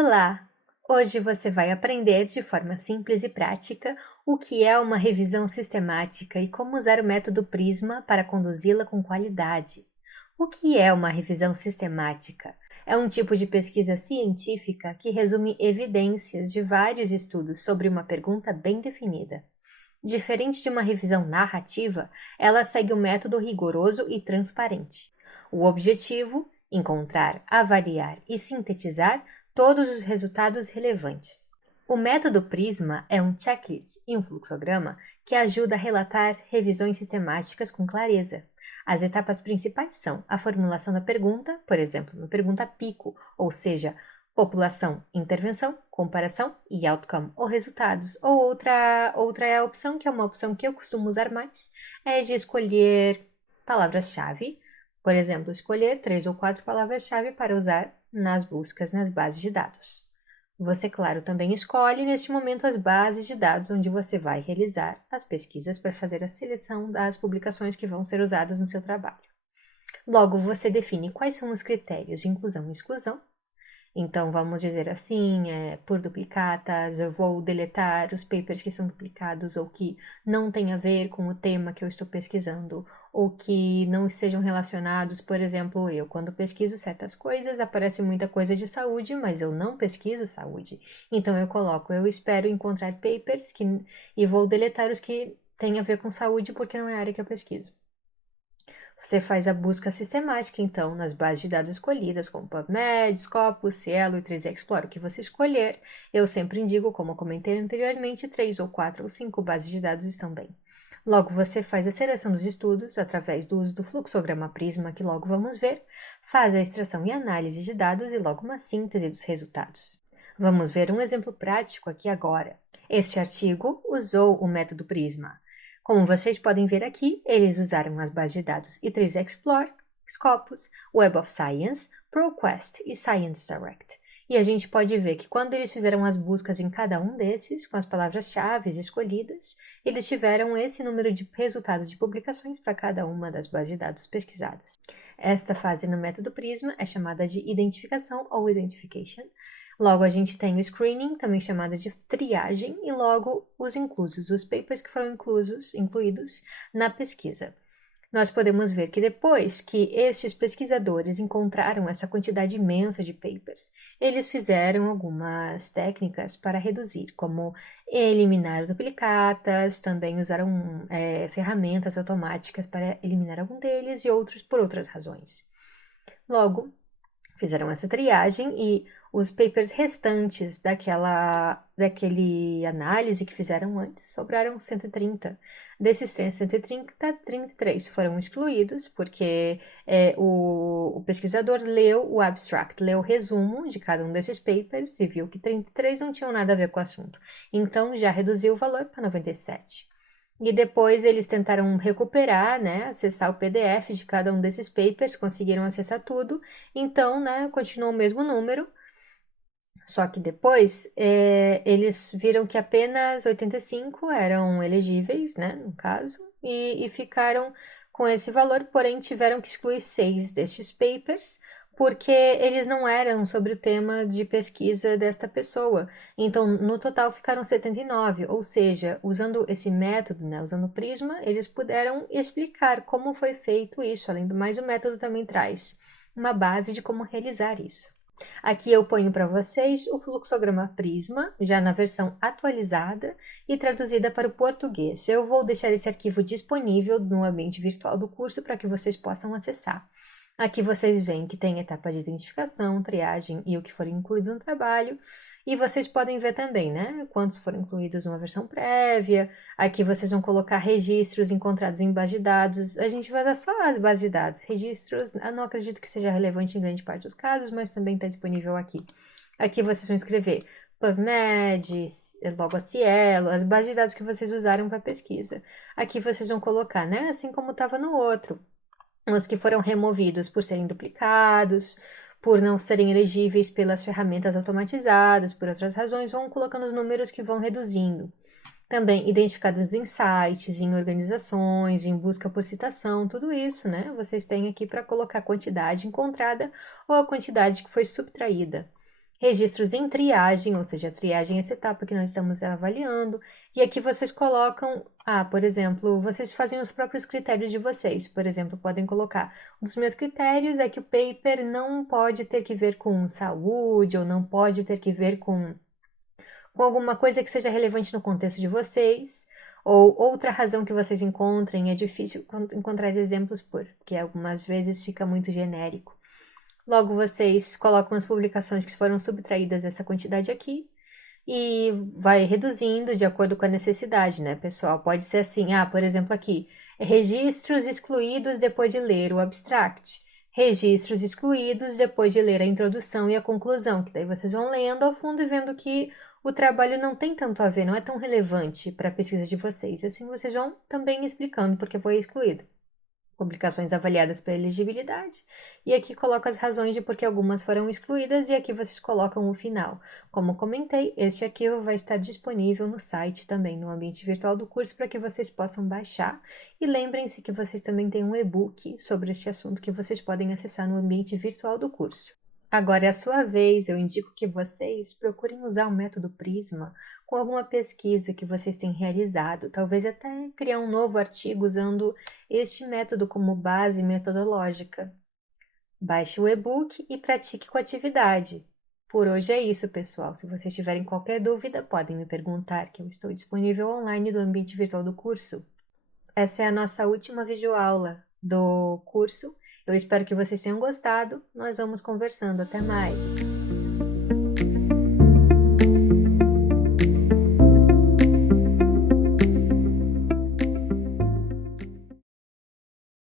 Olá! Hoje você vai aprender de forma simples e prática o que é uma revisão sistemática e como usar o método Prisma para conduzi-la com qualidade. O que é uma revisão sistemática? É um tipo de pesquisa científica que resume evidências de vários estudos sobre uma pergunta bem definida. Diferente de uma revisão narrativa, ela segue um método rigoroso e transparente. O objetivo: encontrar, avaliar e sintetizar todos os resultados relevantes. O método Prisma é um checklist e um fluxograma que ajuda a relatar revisões sistemáticas com clareza. As etapas principais são a formulação da pergunta, por exemplo, uma pergunta pico, ou seja, população, intervenção, comparação e outcome, ou resultados. Ou outra é a opção, que é uma opção que eu costumo usar mais, é de escolher palavras-chave. Por exemplo, escolher 3 ou 4 palavras-chave para usar nas buscas nas bases de dados. Você, claro, também escolhe neste momento as bases de dados onde você vai realizar as pesquisas para fazer a seleção das publicações que vão ser usadas no seu trabalho. Logo, você define quais são os critérios de inclusão e exclusão. Então, vamos dizer assim, por duplicatas, eu vou deletar os papers que são duplicados ou que não têm a ver com o tema que eu estou pesquisando, ou que não estejam relacionados. Por exemplo, eu, quando pesquiso certas coisas, aparece muita coisa de saúde, mas eu não pesquiso saúde. Então, eu espero encontrar papers e vou deletar os que têm a ver com saúde, porque não é a área que eu pesquiso. Você faz a busca sistemática, então, nas bases de dados escolhidas, como PubMed, Scopus, Cielo e 3Explore, o que você escolher. Eu sempre indico, como comentei anteriormente, 3 ou 4 ou 5 bases de dados estão bem. Logo, você faz a seleção dos estudos através do uso do fluxograma Prisma, que logo vamos ver, faz a extração e análise de dados e logo uma síntese dos resultados. Vamos ver um exemplo prático aqui agora. Este artigo usou o método Prisma. Como vocês podem ver aqui, eles usaram as bases de dados i3Explore, Scopus, Web of Science, ProQuest e ScienceDirect. E a gente pode ver que quando eles fizeram as buscas em cada um desses, com as palavras-chave escolhidas, eles tiveram esse número de resultados de publicações para cada uma das bases de dados pesquisadas. Esta fase no método Prisma é chamada de identificação ou identification. Logo, a gente tem o screening, também chamada de triagem, e logo os inclusos, os papers que foram incluídos na pesquisa. Nós podemos ver que depois que estes pesquisadores encontraram essa quantidade imensa de papers, eles fizeram algumas técnicas para reduzir, como eliminar duplicatas, também usaram ferramentas automáticas para eliminar algum deles e outros por outras razões. Logo, fizeram essa triagem e os papers restantes daquele análise que fizeram antes sobraram 130. Desses 130, 33 foram excluídos porque o pesquisador leu o abstract, leu o resumo de cada um desses papers e viu que 33 não tinham nada a ver com o assunto. Então já reduziu o valor para 97. E depois eles tentaram recuperar, acessar o PDF de cada um desses papers, conseguiram acessar tudo, então, continuou o mesmo número, só que depois eles viram que apenas 85 eram elegíveis, no caso, e ficaram com esse valor, porém tiveram que excluir 6 destes papers, porque eles não eram sobre o tema de pesquisa desta pessoa. Então, no total ficaram 79, ou seja, usando esse método, usando o Prisma, eles puderam explicar como foi feito isso. Além do mais, o método também traz uma base de como realizar isso. Aqui eu ponho para vocês o fluxograma Prisma, já na versão atualizada e traduzida para o português. Eu vou deixar esse arquivo disponível no ambiente virtual do curso para que vocês possam acessar. Aqui vocês veem que tem etapa de identificação, triagem e o que for incluído no trabalho. E vocês podem ver também, quantos foram incluídos numa versão prévia. Aqui vocês vão colocar registros encontrados em base de dados. A gente vai dar só as bases de dados. Registros, eu não acredito que seja relevante em grande parte dos casos, mas também está disponível aqui. Aqui vocês vão escrever PubMed, logo a Cielo, as bases de dados que vocês usaram para pesquisa. Aqui vocês vão colocar, assim como estava no outro, os que foram removidos por serem duplicados, por não serem elegíveis pelas ferramentas automatizadas, por outras razões, vão colocando os números que vão reduzindo. Também identificados em sites, em organizações, em busca por citação, tudo isso, vocês têm aqui para colocar a quantidade encontrada ou a quantidade que foi subtraída. registros em triagem, ou seja, a triagem é essa etapa que nós estamos avaliando, e aqui vocês colocam, por exemplo, vocês fazem os próprios critérios de vocês, por exemplo, podem colocar, um dos meus critérios é que o paper não pode ter que ver com saúde, ou não pode ter que ver com alguma coisa que seja relevante no contexto de vocês, ou outra razão que vocês encontrem, é difícil encontrar exemplos porque algumas vezes fica muito genérico. Logo, vocês colocam as publicações que foram subtraídas dessa quantidade aqui e vai reduzindo de acordo com a necessidade, né, pessoal? Pode ser assim, por exemplo, aqui, registros excluídos depois de ler o abstract. Registros excluídos depois de ler a introdução e a conclusão, que daí vocês vão lendo ao fundo e vendo que o trabalho não tem tanto a ver, não é tão relevante para a pesquisa de vocês. Assim vocês vão também explicando porque foi excluído. Publicações avaliadas para elegibilidade, e aqui coloco as razões de por que algumas foram excluídas, e aqui vocês colocam o final. Como comentei, este arquivo vai estar disponível no site também, no ambiente virtual do curso, para que vocês possam baixar, e lembrem-se que vocês também têm um e-book sobre este assunto que vocês podem acessar no ambiente virtual do curso. Agora é a sua vez, eu indico que vocês procurem usar o método Prisma com alguma pesquisa que vocês têm realizado, talvez até criar um novo artigo usando este método como base metodológica. Baixe o e-book e pratique com a atividade. Por hoje é isso, pessoal. Se vocês tiverem qualquer dúvida, podem me perguntar, que eu estou disponível online no ambiente virtual do curso. Essa é a nossa última videoaula do curso. Eu espero que vocês tenham gostado. Nós vamos conversando. Até mais!